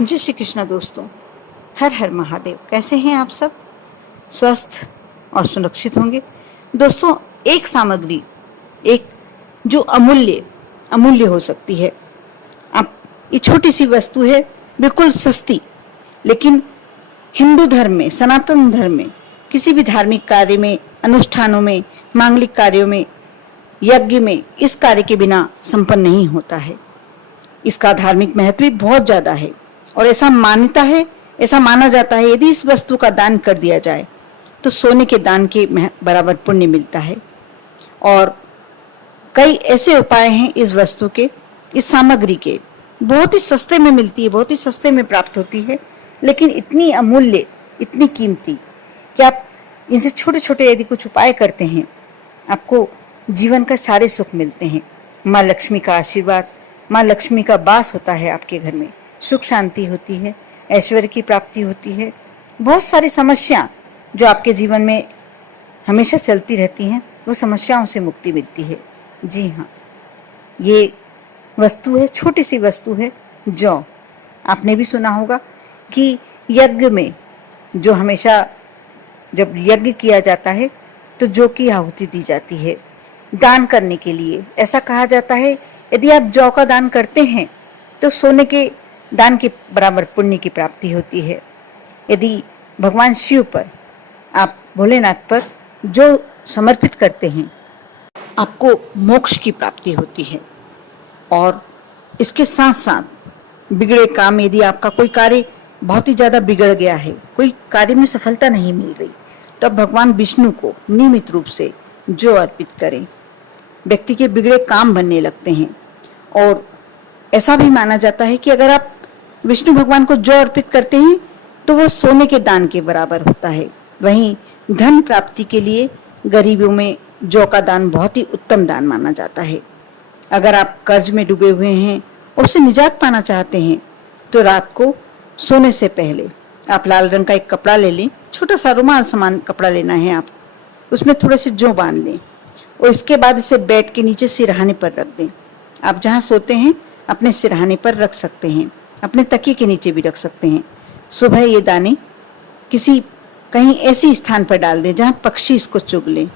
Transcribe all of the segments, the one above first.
जय श्री कृष्ण दोस्तों। हर हर महादेव। कैसे हैं आप सब? स्वस्थ और सुरक्षित होंगे। दोस्तों, एक सामग्री, एक जो अमूल्य अमूल्य हो सकती है। आप, ये छोटी सी वस्तु है, बिल्कुल सस्ती, लेकिन हिंदू धर्म में, सनातन धर्म में, किसी भी धार्मिक कार्य में, अनुष्ठानों में, मांगलिक कार्यों में, यज्ञ में इस कार्य के बिना संपन्न नहीं होता है। इसका धार्मिक महत्व भी बहुत ज्यादा है और ऐसा माना जाता है, यदि इस वस्तु का दान कर दिया जाए तो सोने के दान के बराबर पुण्य मिलता है। और कई ऐसे उपाय हैं इस वस्तु के, इस सामग्री के। बहुत ही सस्ते में मिलती है, बहुत ही सस्ते में प्राप्त होती है, लेकिन इतनी अमूल्य, इतनी कीमती कि आप इनसे छोटे छोटे यदि कुछ उपाय करते हैं, आपको जीवन का सारे सुख मिलते हैं। माँ लक्ष्मी का आशीर्वाद, माँ लक्ष्मी का वास होता है आपके घर में, सुख शांति होती है, ऐश्वर्य की प्राप्ति होती है। बहुत सारी समस्या जो आपके जीवन में हमेशा चलती रहती हैं, वो समस्याओं से मुक्ति मिलती है। जी हाँ, ये वस्तु है, छोटी सी वस्तु है जौ। आपने भी सुना होगा कि यज्ञ में जो हमेशा जब यज्ञ किया जाता है तो जौ की आहुति दी जाती है दान करने के लिए। ऐसा कहा जाता है यदि आप जौ का दान करते हैं तो सोने के दान के बराबर पुण्य की प्राप्ति होती है। यदि भगवान शिव पर, आप भोलेनाथ पर जो समर्पित करते हैं, आपको मोक्ष की प्राप्ति होती है। और इसके साथ साथ बिगड़े काम, यदि आपका कोई कार्य बहुत ही ज्यादा बिगड़ गया है, कोई कार्य में सफलता नहीं मिल रही, तो आप भगवान विष्णु को नियमित रूप से जौ अर्पित करें। व्यक्ति के बिगड़े काम बनने लगते हैं। और ऐसा भी माना जाता है कि अगर आप विष्णु भगवान को जौ अर्पित करते हैं तो वह सोने के दान के बराबर होता है। वहीं धन प्राप्ति के लिए गरीबों में जौ का दान बहुत ही उत्तम दान माना जाता है। अगर आप कर्ज में डूबे हुए हैं और उससे निजात पाना चाहते हैं तो रात को सोने से पहले आप लाल रंग का एक कपड़ा ले लें, छोटा सा रुमाल समान कपड़ा लेना है आप, उसमें थोड़े से जौ बांध लें और इसके बाद इसे बेड के नीचे सिरहाने पर रख दें। आप जहाँ सोते हैं अपने सिरहाने पर रख सकते हैं, अपने तकिए के नीचे भी रख सकते हैं। सुबह ये दाने कहीं ऐसी स्थान पर डाल दें जहाँ पक्षी इसको चुग लें।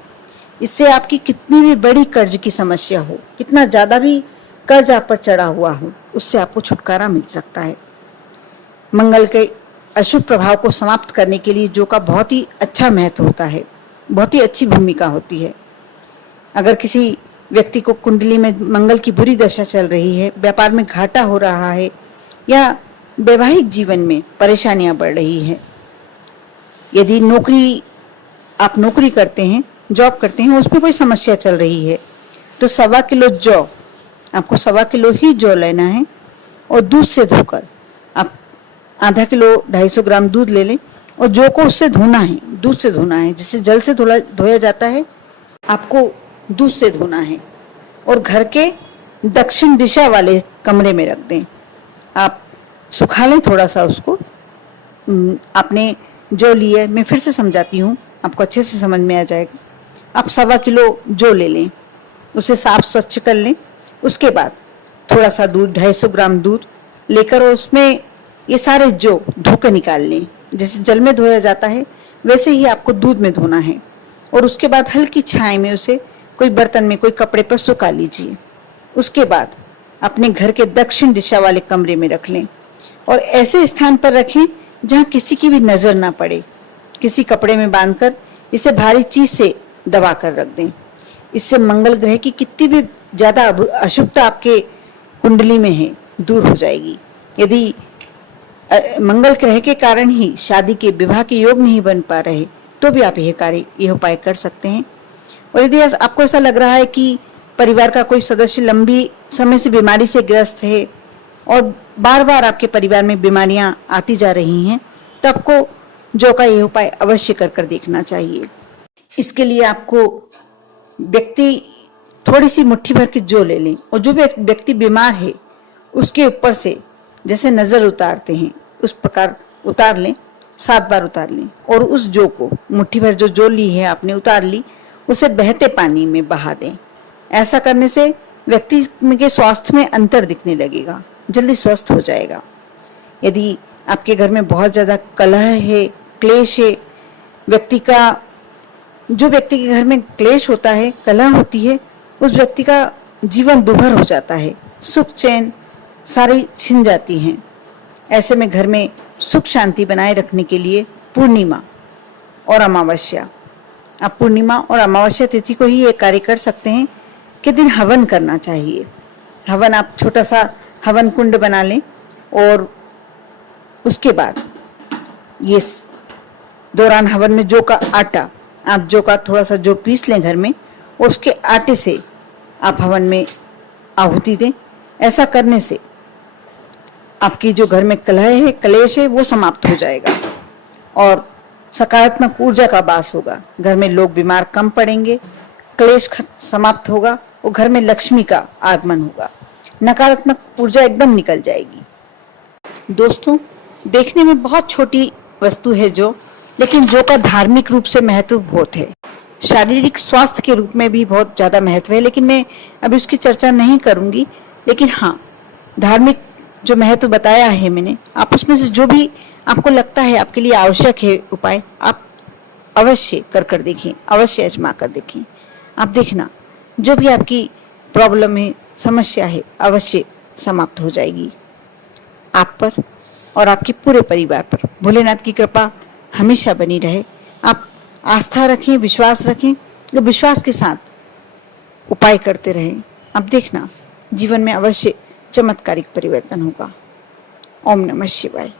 इससे आपकी कितनी भी बड़ी कर्ज की समस्या हो, कितना ज़्यादा भी कर्ज आप पर चढ़ा हुआ हो, उससे आपको छुटकारा मिल सकता है। मंगल के अशुभ प्रभाव को समाप्त करने के लिए जौ का बहुत ही अच्छा महत्व होता है, बहुत ही अच्छी भूमिका होती है। अगर किसी व्यक्ति को कुंडली में मंगल की बुरी दशा चल रही है, व्यापार में घाटा हो रहा है या वैवाहिक जीवन में परेशानियां बढ़ रही है, यदि आप नौकरी करते हैं, जॉब करते हैं, उसमें कोई समस्या चल रही है, तो 1.25 किलो जौ, आपको 1.25 किलो ही जौ लेना है और दूध से धोकर, आप आधा किलो 250 ग्राम दूध ले लें और जौ को उससे धोना है, दूध से धोना है। जिससे जल से धोया जाता है, आपको दूध से धोना है और घर के दक्षिण दिशा वाले कमरे में रख दें। आप सुखा लें थोड़ा सा उसको। आपने जो लिए, मैं फिर से समझाती हूँ, आपको अच्छे से समझ में आ जाएगा। आप 1.25 किलो जौ ले लें, उसे साफ स्वच्छ कर लें। उसके बाद थोड़ा सा दूध, 250 ग्राम दूध लेकर उसमें ये सारे जौ धो कर निकाल लें। जैसे जल में धोया जाता है वैसे ही आपको दूध में धोना है। और उसके बाद हल्की छाया में उसे कोई बर्तन में, कोई कपड़े पर सुखा लीजिए। उसके बाद अपने घर के दक्षिण दिशा वाले कमरे में रख लें और ऐसे स्थान पर रखें जहाँ किसी की भी नजर ना पड़े। किसी कपड़े में बांधकर इसे भारी चीज से दबा कर रख दें। इससे मंगल ग्रह की कितनी भी ज्यादा अशुभता आपके कुंडली में है, दूर हो जाएगी। यदि मंगल ग्रह के कारण ही शादी के, विवाह के योग नहीं बन पा रहे, तो भी आप यह उपाय कर सकते हैं। और यदि आपको ऐसा लग रहा है कि परिवार का कोई सदस्य लंबी समय से बीमारी से ग्रस्त है और बार बार आपके परिवार में बीमारियां आती जा रही हैं, तो आपको जौ का यह उपाय अवश्य कर देखना चाहिए। इसके लिए आपको थोड़ी सी मुट्ठी भर के जौ ले लें और जो भी व्यक्ति बीमार है उसके ऊपर से जैसे नजर उतारते हैं उस प्रकार उतार लें, 7 बार उतार लें और उस जौ को, मुट्ठी भर जो जौ ली है आपने, उतार ली, उसे बहते पानी में बहा दें। ऐसा करने से व्यक्ति के स्वास्थ्य में अंतर दिखने लगेगा, जल्दी स्वस्थ हो जाएगा। यदि आपके घर में बहुत ज़्यादा कलह है, क्लेश है, जो व्यक्ति के घर में क्लेश होता है, कलह होती है, उस व्यक्ति का जीवन दुभर हो जाता है, सुख चैन सारी छिन जाती हैं। ऐसे में घर में सुख शांति बनाए रखने के लिए पूर्णिमा और अमावस्या, आप पूर्णिमा और अमावस्या तिथि को ही ये कार्य कर सकते हैं कि दिन हवन करना चाहिए। हवन, आप छोटा सा हवन कुंड बना लें और उसके बाद ये दौरान हवन में जौ का आटा, आप जौ का थोड़ा सा जौ पीस लें घर में और उसके आटे से आप हवन में आहुति दें। ऐसा करने से आपकी जो घर में कलह है, कलेश है, वो समाप्त हो जाएगा और सकारात्मक ऊर्जा का वास होगा। घर में लोग बीमार कम पड़ेंगे, क्लेश समाप्त होगा और घर में लक्ष्मी का आगमन होगा, नकारात्मक ऊर्जा एकदम निकल जाएगी। दोस्तों, देखने में बहुत छोटी वस्तु है जो, लेकिन जो का धार्मिक रूप से महत्व बहुत है, शारीरिक स्वास्थ्य के रूप में भी बहुत ज़्यादा महत्व है, लेकिन मैं अभी उसकी चर्चा नहीं करूंगी। लेकिन हाँ, धार्मिक जो महत्व बताया है मैंने, आप उसमें से जो भी आपको लगता है आपके लिए आवश्यक है उपाय, आप अवश्य कर देखें, अवश्य आजमा कर देखें। आप देखना, जो भी आपकी प्रॉब्लम है, समस्या है, अवश्य समाप्त हो जाएगी आप पर और आपके पूरे परिवार पर। भोलेनाथ की कृपा हमेशा बनी रहे। आप आस्था रखें, विश्वास रखें, तो विश्वास के साथ उपाय करते रहें। आप देखना, जीवन में अवश्य चमत्कारिक परिवर्तन होगा। ओम नमः शिवाय।